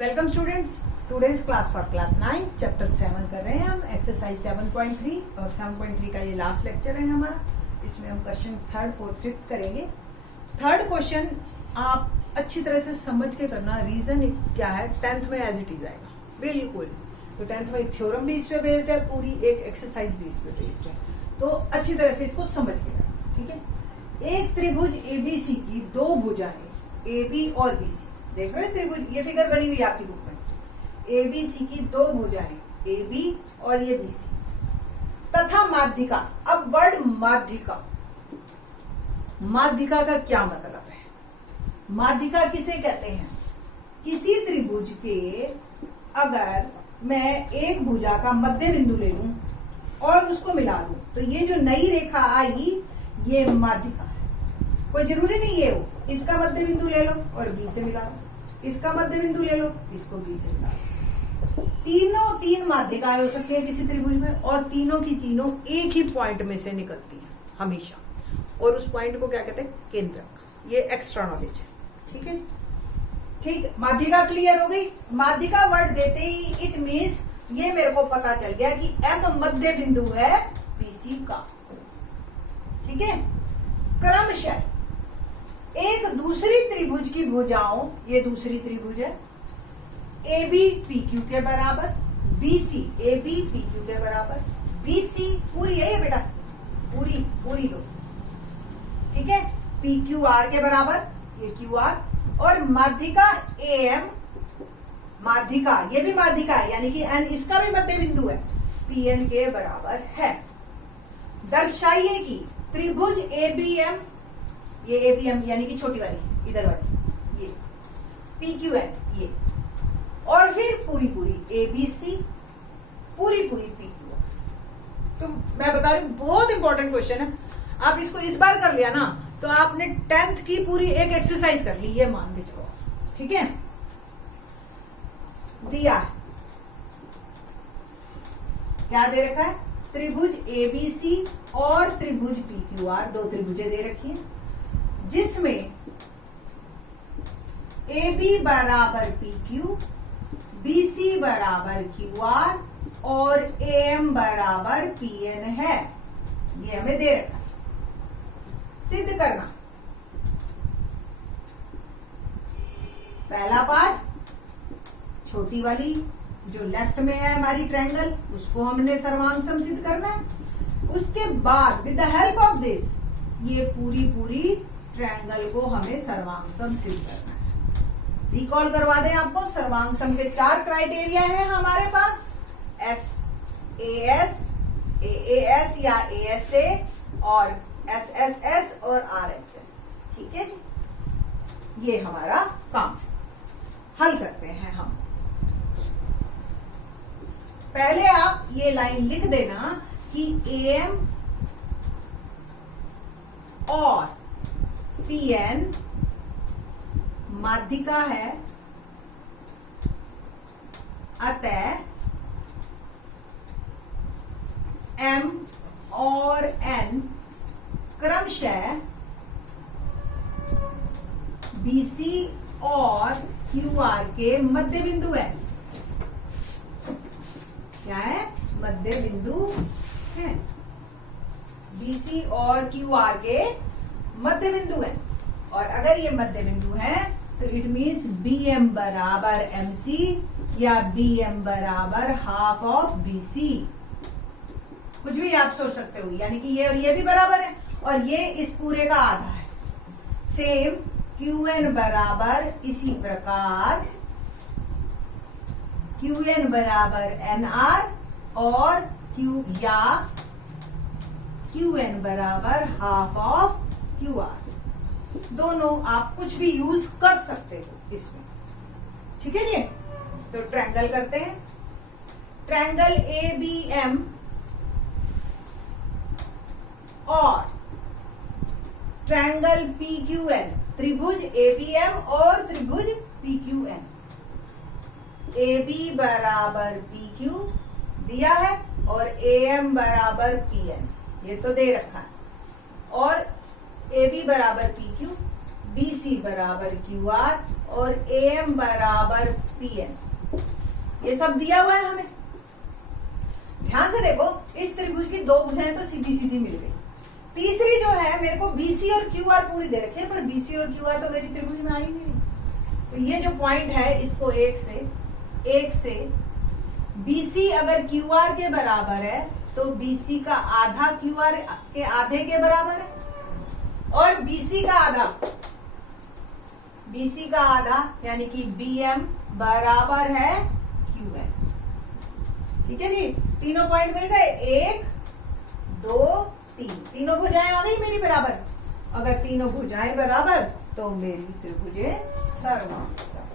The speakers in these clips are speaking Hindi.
Welcome students, today's class for class 9 chapter 7 कर रहे हैं हम, एक्सरसाइज 7.3 और 7.3 का ये लास्ट लेक्चर है हमारा। इसमें हम क्वेश्चन थर्ड फोर्थ फिफ्थ करेंगे। थर्ड क्वेश्चन आप अच्छी तरह से समझ के करना, रीजन क्या है, 10th में एज इट इज आएगा बिल्कुल। तो 10th में थ्योरम भी इस पे बेस्ड है, पूरी एक एक्सरसाइज भी इस पे बेस्ड है, तो अच्छी तरह से इसको समझ के करना, ठीक है। एक त्रिभुज एबीसी की दो भुजाएं AB और BC, देख रहे हो त्रिभुज, ये फिगर बनी हुई है आपकी बुक में। एबीसी की दो भुजाएं AB और ये BC तथा माध्यिका। अब वर्ड माध्यिका, माध्यिका का क्या मतलब है? माध्यिका किसे कहते हैं? किसी त्रिभुज के अगर मैं एक भुजा का मध्य बिंदु ले लूं और उसको मिला दूं तो ये जो नई रेखा आई ये माध्यिका है। कोई जरूरी नहीं ये हो, इसका मध्य बिंदु ले लो और B से मिला दो, इसका मध्य बिंदु ले लो, इसको B से मिला दो। तीनों तीन माध्यिकाएं हो सकती है किसी त्रिभुज में, और तीनों की तीनों एक ही पॉइंट में से निकलती हैं हमेशा, और उस पॉइंट को क्या कहते हैं? केंद्रक। ये एक्स्ट्रा नॉलेज है, ठीक है। ठीक, माध्यिका क्लियर हो गई। माध्यिका वर्ड देते ही इट मीन्स ये मेरे को पता चल गया कि M मध्य बिंदु है BC का, ठीक है। क्रमशः एक दूसरी त्रिभुज की भुजाओं, ये दूसरी त्रिभुज है, AB PQ के बराबर, BC AB PQ के बराबर, BC पूरी है ये बेटा, पूरी लो, ठीक है। PQR के बराबर, ये QR, और माध्यिका AM, माध्यिका ये भी माध्यिका है, यानी कि N इसका भी मध्य बिंदु है, PN के बराबर है। दर्शाइए कि त्रिभुज ABM, ये ABM यानी कि छोटी वाली इधर वाली, ये PQN ये, और फिर पूरी ABC, पूरी PQR। तो मैं बता रही हूँ बहुत इंपॉर्टेंट क्वेश्चन है। आप इसको इस बार कर लिया ना तो आपने 10th की पूरी एक एक्सरसाइज कर ली, ये मान के चलो, ठीक है। दिया है क्या दे रखा है? त्रिभुज ABC और त्रिभुज PQR, दो त्रिभुजें दे रखी है जिसमें AB बराबर PQ, BC बराबर QR और AM बराबर PN है। ये हमें दे रखा है, सिद्ध करना। पहला पार्ट, छोटी वाली जो लेफ्ट में है हमारी ट्रायंगल, उसको हमने सर्वांग सम सिद्ध करना है। उसके बाद with the help of this ये पूरी ट्रायंगल को हमें सर्वांग सम सिद्ध करना है। रिकॉल करवा दें आपको, सर्वांग सम के 4 क्राइटेरिया हैं हमारे पास, SAS, AAS या ASA और SSS और RHS, ठीक है जी। ये हमारा काम हल करते हैं हम। पहले आप ये लाइन लिख देना कि AM और PN माध्यिका है, अतः M और N क्रमशः BC और QR के मध्य बिंदु है। क्या है? मध्य बिंदु है। BC और QR के मध्य बिंदु है, और अगर ये मध्य बिंदु है तो इट मीन्स BM बराबर MC या BM बराबर हाफ ऑफ BC, कुछ भी आप सोच सकते हो, यानी कि ये और ये भी बराबर है और ये इस पूरे का आधा है। सेम QN बराबर इसी प्रकार QN बराबर NR और QN बराबर हाफ ऑफ QR। दोनों आप कुछ भी यूज कर सकते हो इसमें, ठीक है जी। तो ट्रायंगल करते हैं। ट्रायंगल ABM और ट्रायंगल PQN, त्रिभुज ABM और त्रिभुज PQN। AB बराबर PQ दिया है और AM बराबर PN, ये तो दे रखा है, और AB बराबर PQ, BC बराबर QR और AM बराबर PN, सब दिया हुआ है हमें। ध्यान से देखो, इस त्रिभुज की दो भुजाएं तो सीधी सीधी मिल गई। तीसरी जो है, मेरे को बीसी और क्यूआर पूरी दे रखी है, पर बीसी और क्यूआर तो मेरी त्रिभुज में आई नहीं। तो ये जो पॉइंट है, इसको एक से बीसी अगर क्यूआर के बराबर है तो बीसी का आधा क्यूआर के आधे के बराबर है, और बीसी का आधा यानी कि बीएम बराबर है क्यूएम। ठीक है जी, तीनों पॉइंट मिल गए, 1 2 3, तीनों भुजाएं आ गई मेरी बराबर। अगर तीनों भुजाएं बराबर तो मेरी त्रिभुजें सर्वांगसम।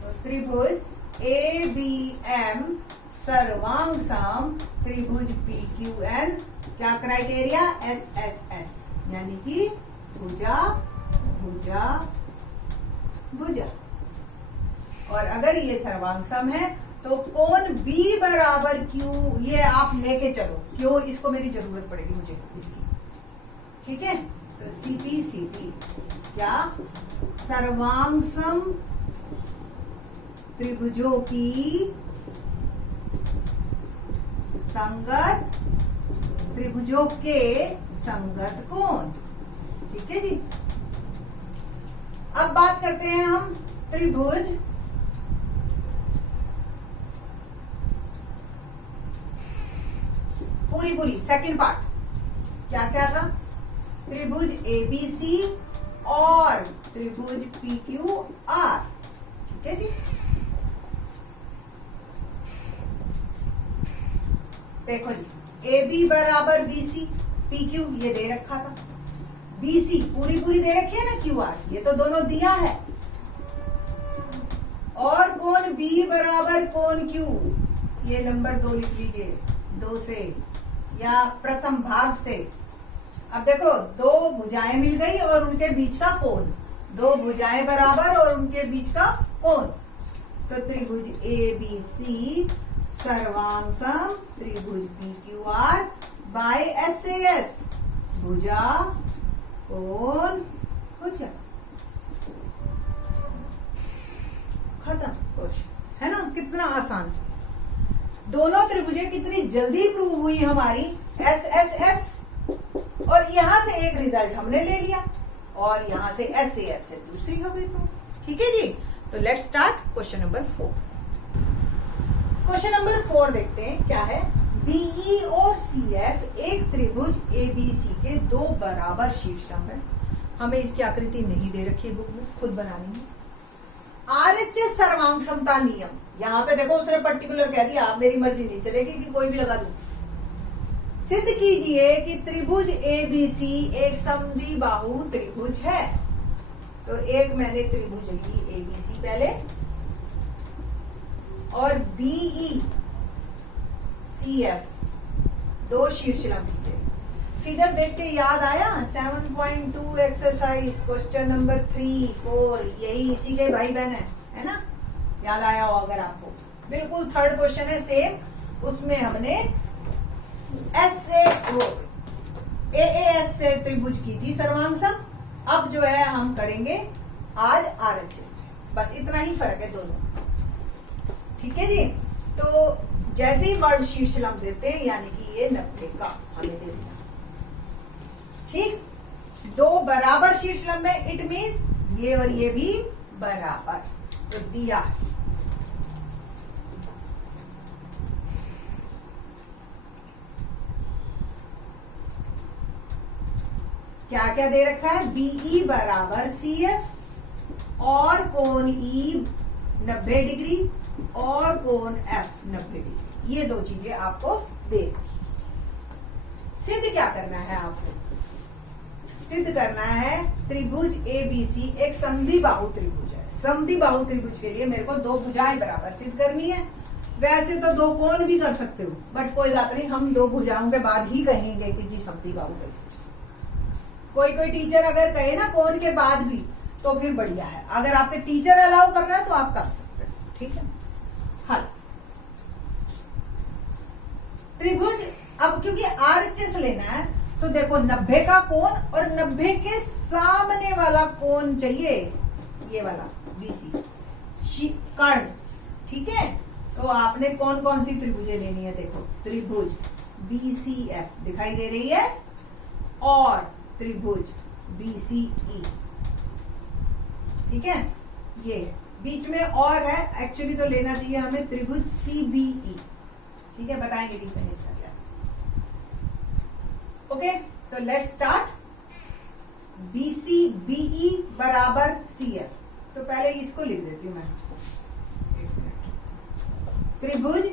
तो त्रिभुज ABM सर्वांगसम त्रिभुज PQN, क्या क्राइटेरिया? SSS, यानी कि भुजा भुजा भुजा। और अगर ये सर्वांगसम है तो कोण B बराबर Q, ये आप लेके चलो, क्यों? इसको मेरी जरूरत पड़ेगी मुझे इसकी। ठीक है, तो CP क्या? सर्वांगसम त्रिभुजों की संगत त्रिभुजों के संगत कोण। ठीक है जी। अब बात करते हैं हम त्रिभुज पूरी सेकंड पार्ट क्या क्या था? त्रिभुज ABC और त्रिभुज PQR। ठीक है जी। देखो जी, AB बराबर BC, PQ ये दे रखा था, BC पूरी दे रखी है ना, QR ये तो दोनों दिया है, और कोण B बराबर कोण Q, ये नंबर 2 लिख लीजिए, 2 से या प्रथम भाग से। अब देखो, दो भुजाएं मिल गई और उनके बीच का कोण, दो भुजाएं बराबर और उनके बीच का कोण। तो त्रिभुज ABC सर्वांगसम त्रिभुज PQR बाय SAS, भुजा कोण भुजा। खत्म क्वेश्चन, है ना? कितना आसान। दोनों त्रिभुजें कितनी जल्दी प्रूव हुई हमारी, SSS, और यहां से एक रिजल्ट हमने ले लिया, और यहां से SAS से दूसरी हो गई प्रूव। ठीक है जी। तो let's start question number 4। Question number 4 देखते हैं क्या है। BE और CF एक त्रिभुज ABC के दो बराबर शीर्षस्तंभ है। हमें इसकी आकृति नहीं दे रखी है बुक में, खुद बनानी है। RHS सर्वांगसमता नियम, यहाँ पे देखो उसने पर्टिकुलर कह दिया, आप मेरी मर्जी नहीं चलेगी कि कोई भी लगा दूं। सिद्ध कीजिए कि त्रिभुज ABC एक समद्विबाहु त्रिभुज है। तो एक मैंने त्रिभुज ली ABC पहले, और BE CF दो शीर्षलंब खींचे। फिगर देख के याद आया? 7.2 एक्सरसाइज क्वेश्चन नंबर 3, 4, यही इसी के भाई बहन है ना? याद आया हो अगर आपको? बिल्कुल थर्ड क्वेश्चन है सेम, उसमें हमने AAS से त्रिभुज की थी सर्वांगसम। अब जो है हम करेंगे आज RHS से, बस इतना ही फर्क है दोनों। ठीक है जी। तो जैसे ही वर्ड शीर्षलंब देते हैं, यानी कि ये 90 का हमें दे दिया। ठीक, दो बराबर शीर्षलंब है, इट मीन्स ये और ये भी बराबर, तो दिया है। क्या क्या दे रखा है? BE बराबर CF और कोण E 90 डिग्री और कोण F 90 डिग्री, ये दो चीजें आपको दे रखी। सिद्ध क्या करना है आपको? सिद्ध करना है त्रिभुज ABC एक समद्विबाहु त्रिभुज है। समद्विबाहु त्रिभुज के लिए मेरे को दो भुजाएं बराबर सिद्ध करनी है। वैसे तो दो कोण भी कर सकते हो, बट कोई बात नहीं, हम दो भुजाओं के बाद ही कहेंगे कि जी समद्विबाहु त्रिभुज। कोई टीचर अगर कहे ना कोण के बाद भी, तो फिर बढ़िया है। अगर आपके टीचर अलाउ कर रहा है तो आप कर सकते हैं। ठीक है। हल त्रिभुज, अब क्योंकि RHS लेना है तो देखो 90 का कोण और 90 के सामने वाला कोण चाहिए, ये वाला BC कर्ण, ठीक है। तो आपने कौन कौन सी त्रिभुजें लेनी है, देखो त्रिभुज BCF दिखाई दे रही है और त्रिभुज BCE, ठीक है। ये बीच में और है, एक्चुअली तो लेना चाहिए हमें त्रिभुज CBE, ठीक है। बताएंगे रीजन इसका क्या। ओके, तो लेट्स स्टार्ट। BCBE बराबर CF, तो पहले इसको लिख देती हूं मैं, त्रिभुज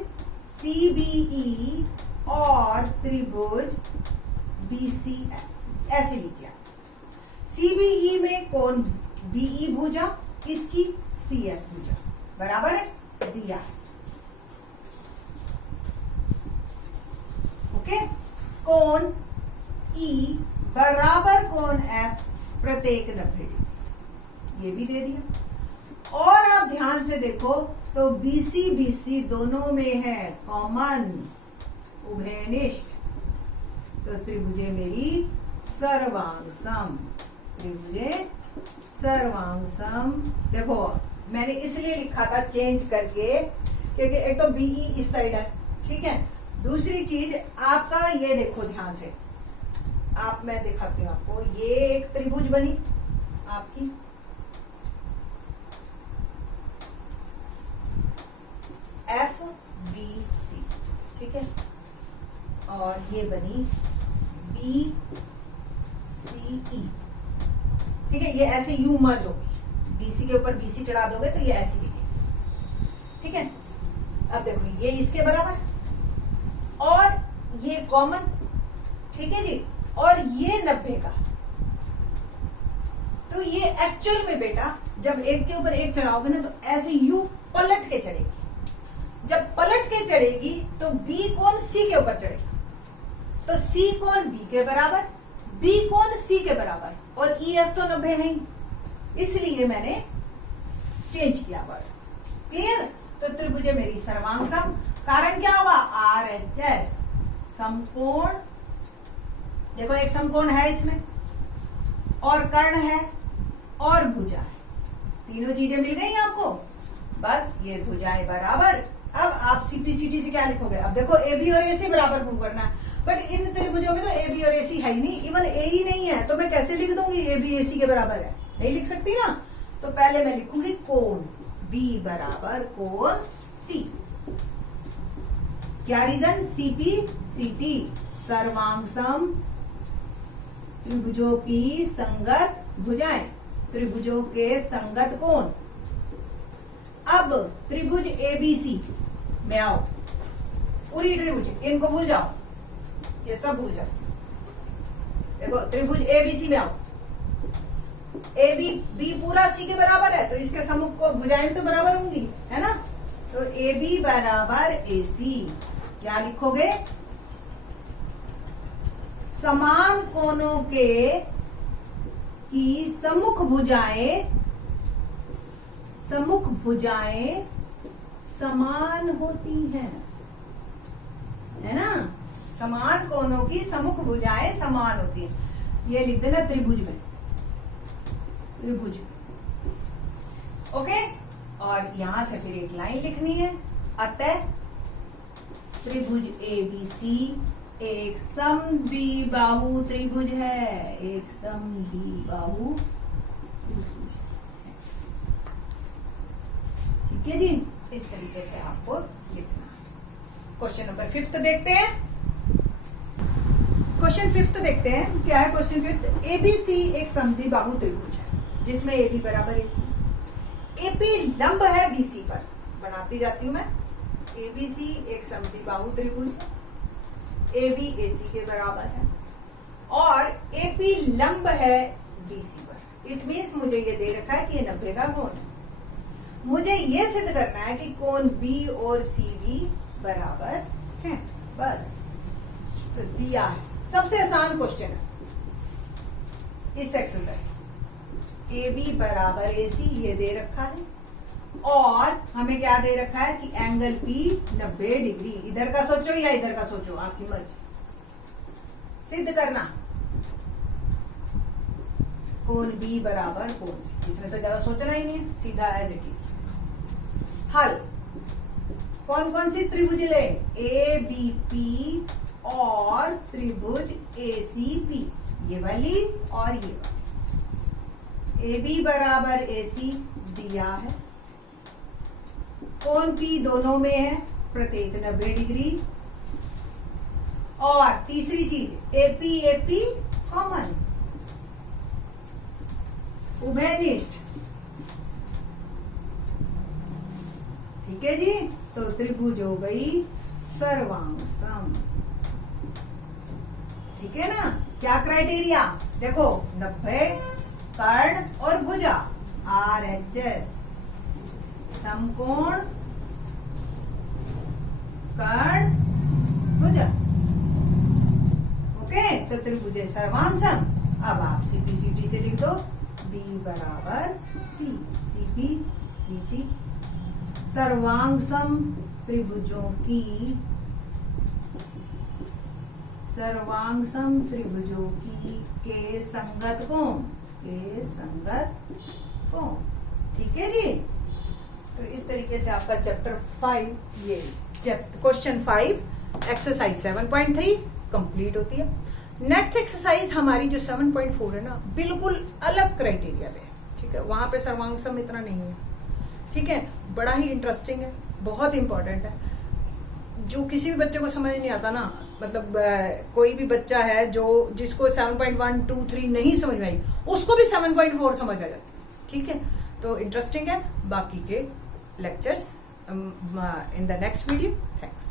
CBE और त्रिभुज BCF, ऐसे लीजिए। CBE में कौन BE भुजा, इसकी CF भुजा, बराबर है, दिया है। ओके, कोण E बराबर कोण F प्रत्येक 90 डिग्री, ये भी दे दिया। और आप ध्यान से देखो तो BC दोनों में है कॉमन, उभयनिष्ठ, तो त्रिभुजे मेरी सर्वांग सम, त्रिभुजे सर्वांग सम। देखो मैंने इसलिए लिखा था चेंज करके क्योंकि एक तो BE इस साइड है, ठीक है। दूसरी चीज आपका ये देखो ध्यान से, आप मैं दिखाती हूँ आपको, ये एक त्रिभुज बनी आपकी, FBC, ठीक है, और ये बनी BCE, ठीक है। ये ऐसे यू मर्ज होगी, BC के ऊपर BC चढ़ा दोगे तो ये ऐसी दिखेगी, ठीक है। अब देखो ये इसके बराबर और ये कॉमन, ठीक है जी, और ये 90 का। तो ये एक्चुअल में बेटा जब एक के ऊपर एक चढ़ाओगे ना तो ऐसे यू पलट के चढ़ेगी। जब पलट के चढ़ेगी तो B कोण C के ऊपर चढ़ेगा, तो C कोण B के बराबर, B कोण C के बराबर, और EF तो 90 है ही, इसलिए मैंने चेंज किया वर्ड। क्लियर? तो त्रिभुज मेरी सर्वांग सम, कारण क्या होगा, RHS समकोण। देखो एक समकोण है इसमें और कर्ण है और भुजा है, तीनों चीजें मिल गई आपको, बस ये भुजाएं बराबर। अब आप CPCT से क्या लिखोगे, अब देखो AB और AC बराबर प्रूव करना है, बट इन त्रिभुजों में तो AB और AC है ही नहीं, इवन A ही नहीं है, तो मैं कैसे लिख दूंगी AB AC के बराबर है, नहीं लिख सकती ना। तो पहले मैं लिखूंगी कोण B बराबर कोण C। क्या रीजन, CPCT सर्वांग सम, त्रिभुजों की संगत भुजाएं, त्रिभुजों के संगत कोण। अब त्रिभुज ABC में आओ, पूरी त्रिभुज इनको भूल जाओ, ये सब भूल जाओ। देखो त्रिभुज ABC में आओ, B पूरा C के बराबर है, तो इसके सम्मुख को भुजाएं तो बराबर होंगी, है ना। तो AB बराबर AC, क्या लिखोगे, समान कोणों के की सम्मुख भुजाएं समान होती हैं, है ना। समान कोणों की सम्मुख भुजाएं समान होती हैं, ये लिख देना त्रिभुज में, त्रिभुज। ओके, और यहां से फिर एक लाइन लिखनी है, अतः त्रिभुज ABC एक समद्विबाहु त्रिभुज है, एक समद्विबाहु त्रिभुज है, ठीक है जी। इस तरीके से आपको लिखना है। क्वेश्चन नंबर 5 देखते हैं। क्वेश्चन 5 देखते हैं, क्या है क्वेश्चन 5। ABC एक समद्विबाहु त्रिभुज है जिसमें AB बराबर AC, AP लंब है BC पर, बनाती जाती हूं मैं। ABC एक समद्विबाहु त्रिभुज है, AB AC के बराबर है और AP लंब है BC पर। इट मीन्स मुझे ये दे रखा है कि ये 90 का कोण है। मुझे ये सिद्ध करना है कि कोण B और CB बराबर है, बस। तो दिया है, सबसे आसान क्वेश्चन है इस एक्सरसाइज। AB बराबर AC ये दे रखा है और हमें क्या दे रखा है कि एंगल P 90 डिग्री। इधर का सोचो या इधर का सोचो, आपकी मर्जी। सिद्ध करना, कोण बी बराबर कोण सी। इसमें तो ज्यादा सोचना ही नहीं है, सीधा एज इट इज। हल, कौन कौन सी त्रिभुज ले, ए बी पी और त्रिभुज ए सी पी, ये वाली और ये वाली। ए बी बराबर ए सी दिया है, कोण पी दोनों में है, प्रत्येक 90 डिग्री। और तीसरी चीज एपी एपी कॉमन, उभयनिष्ठ। ठीक है जी, तो त्रिभुज हो गई सर्वांग सम। ठीक है ना। क्या क्राइटेरिया देखो, 90, कर्ण और भुजा, RHS, समकोण, कर्ण, भुजा। ओके, तो त्रिभुज सर्वांग सम। अब आप CPCT से लिख दो, B बराबर C, CP CT। सर्वांग सम त्रिभुजों की, सर्वांग सम त्रिभुजों की के संगत कोण, के संगत कोण। ठीक है जी। तो इस तरीके से आपका चैप्टर 5, ये क्वेश्चन 5 एक्सरसाइज 7.3 कंप्लीट होती है। नेक्स्ट एक्सरसाइज हमारी जो 7.4 है ना, बिल्कुल अलग क्राइटेरिया पे है। ठीक है, वहां पे सर्वांग सम इतना नहीं है। ठीक है, बड़ा ही इंटरेस्टिंग है, बहुत इंपॉर्टेंट है। जो किसी भी बच्चे को समझ नहीं आता ना, मतलब कोई भी बच्चा है जो जिसको 7.1, 2, 3 नहीं समझ में आई, उसको भी 7.4 समझ आ जाती है। ठीक है, तो इंटरेस्टिंग है। बाकी के lectures in the next video. Thanks.